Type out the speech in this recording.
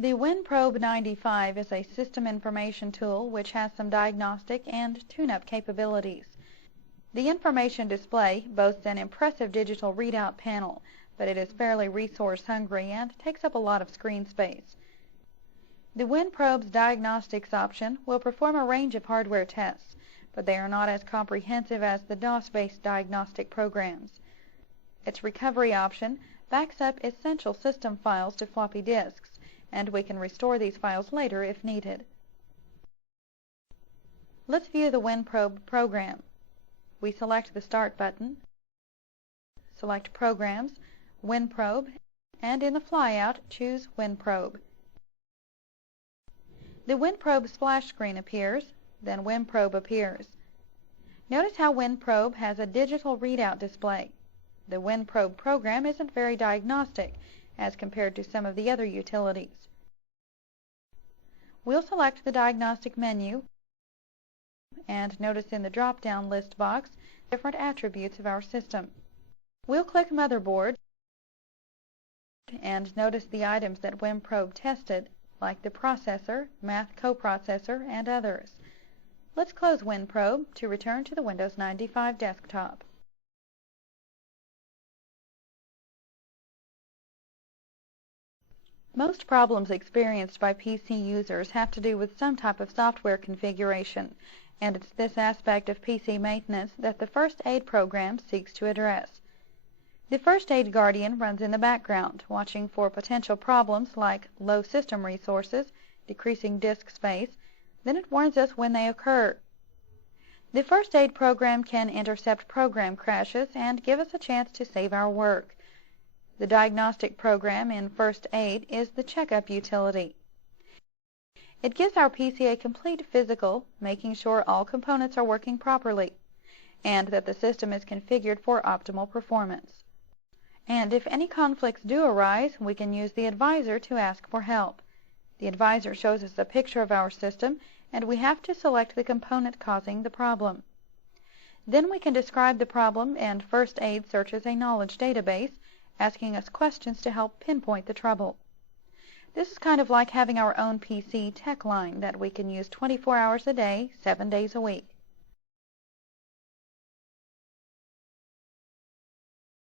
The WinProbe 95 is a system information tool which has some diagnostic and tune-up capabilities. The information display boasts an impressive digital readout panel, but it is fairly resource-hungry and takes up a lot of screen space. The WinProbe's Diagnostics option will perform a range of hardware tests, but they are not as comprehensive as the DOS-based diagnostic programs. Its recovery option backs up essential system files to floppy disks, and we can restore these files later if needed. Let's view the WinProbe program. We select the Start button, select Programs, WinProbe, and in the flyout choose WinProbe. The WinProbe splash screen appears, then WinProbe appears. Notice how WinProbe has a digital readout display. The WinProbe program isn't very diagnostic as compared to some of the other utilities. We'll select the Diagnostic menu and notice in the drop-down list box different attributes of our system. We'll click Motherboard and notice the items that WinProbe tested, like the processor, math coprocessor, and others. Let's close WinProbe to return to the Windows 95 desktop. Most problems experienced by PC users have to do with some type of software configuration, and it's this aspect of PC maintenance that the First Aid program seeks to address. The First Aid Guardian runs in the background, watching for potential problems like low system resources, decreasing disk space, then it warns us when they occur. The First Aid program can intercept program crashes and give us a chance to save our work. The Diagnostic program in First Aid is the Checkup utility. It gives our PC a complete physical, making sure all components are working properly, and that the system is configured for optimal performance. And if any conflicts do arise, we can use the Advisor to ask for help. The Advisor shows us a picture of our system, and we have to select the component causing the problem. Then we can describe the problem, and First Aid searches a knowledge database, asking us questions to help pinpoint the trouble. This is kind of like having our own PC tech line that we can use 24 hours a day, 7 days a week.